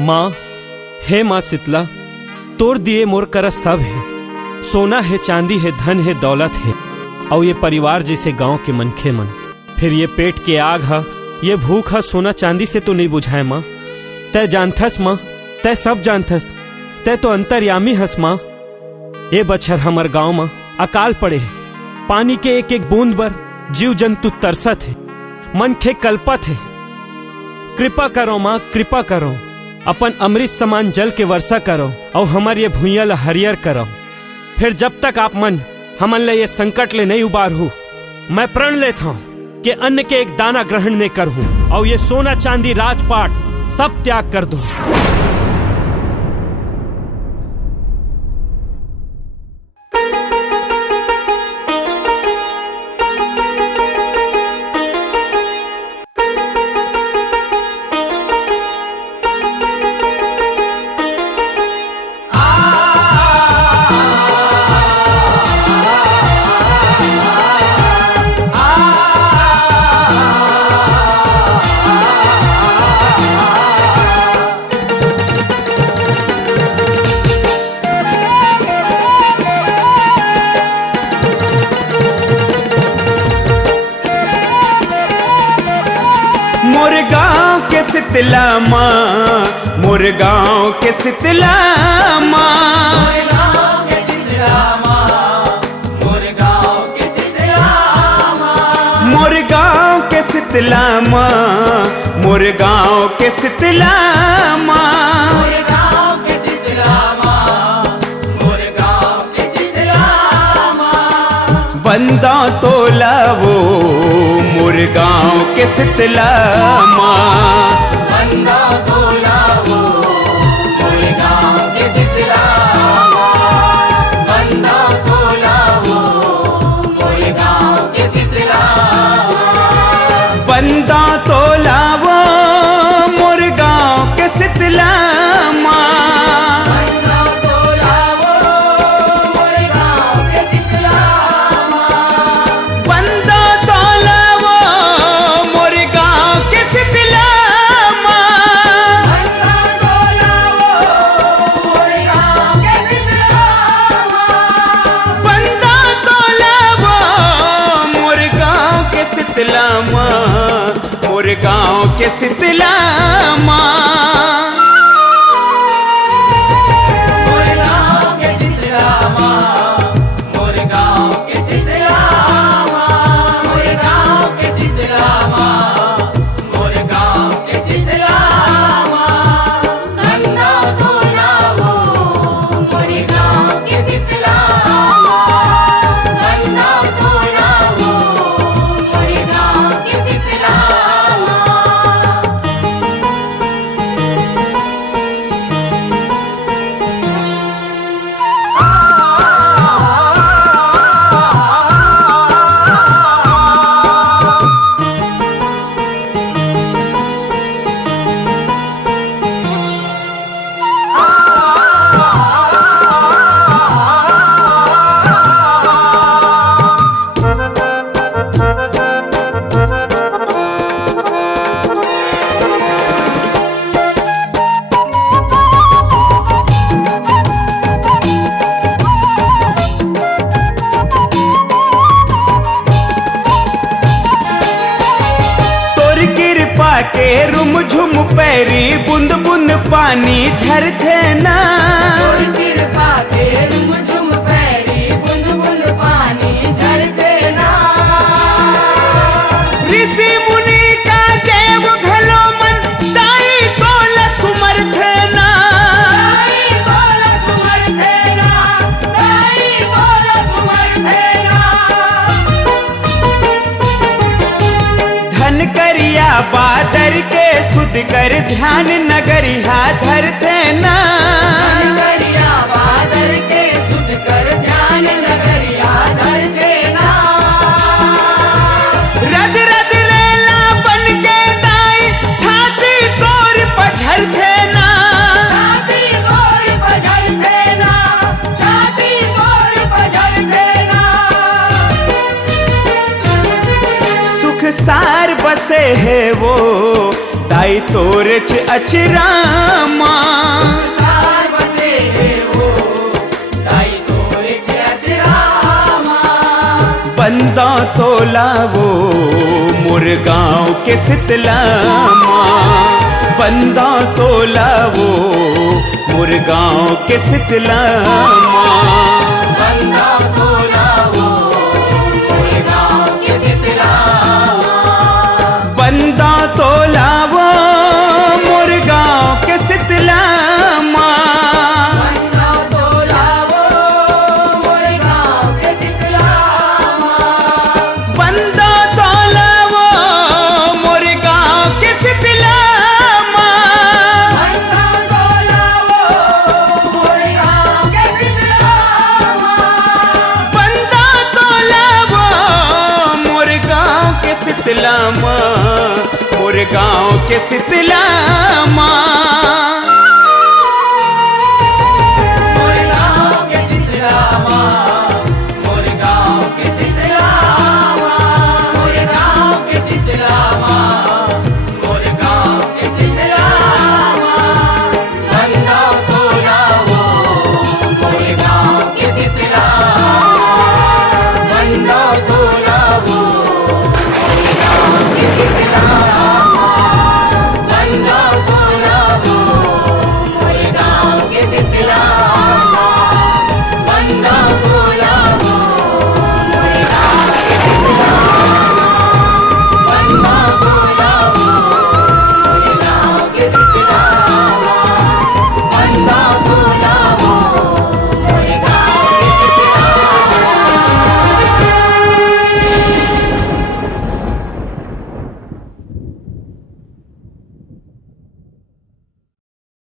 माँ, हे माँ शीतला, तोड़ दिए मोर कर सब है, सोना है, चांदी है, धन है, दौलत है, और ये परिवार जैसे गांव के मनखे मन। फिर ये पेट के आग है, ये भूख है, सोना चांदी से तो नहीं बुझाए माँ। तय जानथस माँ, तय सब जानथस, तय तो अंतर्यामी हस माँ। ए बछर हमर गांव में अकाल पड़े है, पानी के एक एक बूंद पर जीव जंतु तरसत है, मनखे कल्पत है। कृपा करो माँ, कृपा करो, अपन अमृत समान जल के वर्षा करो और हमार ये भूइया ला हरियर करो। फिर जब तक आप मन हमन ले ये संकट ले नहीं उबार हूँ, मैं प्रण लेता हूँ कि अन्न के एक दाना ग्रहण नहीं कर हूँ और ये सोना चांदी राजपाट सब त्याग कर दो। शीतला माँ, मोर गाँव के शीतला माँ, मोर गाँव के शीतला माँ, मोर गाँव के शीतला माँ, मोर गाँव के शीतला माँ, मोर गाँव के शीतला माँ, मोर गाँव के शीतला माँ। बंदा तोला वो मोर गाँव के शीतला माँ, बंदा तोला वो मोर गाँव के शीतला माँ, बंदा तोला वो मोर गाँव के शीतला माँ, बंदा तोला वो मोर गाँव के शीतला माँ, बंदा तोला वो मोर गाँव के शीतला माँ, बंदा तोला वो मोर गाँव के शीतला मोर गाँव के शीतला माँ, मोर गाँव के शीतला माँ, मोर गाँव के शीतला माँ, मोर गाँव के शीतला माँ, मोर गाँव के शीतला माँ, बंदा तोला वो मोर गाँव के शीतला माँ, बंदा तोला वो मोर गाँव के शीतला माँ। के रुम झुम पैरी बूंद बूंद पानी झरथे ना, तोर कृपा के रुम झुम पैरी बूंद बूंद पानी झरथे ना, ऋषि मुनि का देव घलो मन ताई तोला सुमरथे ना, ताई तोला सुमरथे ना, ताई तोला सुमरथे ना, धन करिया बादर के सुध कर ध्यान नगरिया धरते ना, धन करिया बादर के सुध कर ध्यान नगरिया धरते ना, रद रद लेला बन के दाई छाती तोर पझरते ना, छाती तोर पझरते ना, छाती तोर पझरते ना, सुख सार बसे है वो दाई तोरे छ अचरामा सार बसे हो दाई तोरे छे अचरामा बंदा तोलावो मोर गाँव के शीतलामा बंदा तोलावो मोर गाँव के शीतलामा बंदा तोलावो मोर गाँव के शीतलामा बंदा तोलावो मोर गाँव के शीतलामा बंदा तोलावो मोर गाँव के शीतलामा बंदा तोलावो मोर गाँव के शीतलामा बंदा तोलावो मोर गाँव के शीतलामा बंदा तोलावो मोर गाँव के शीतलामा मोर गाँव के शीतलामा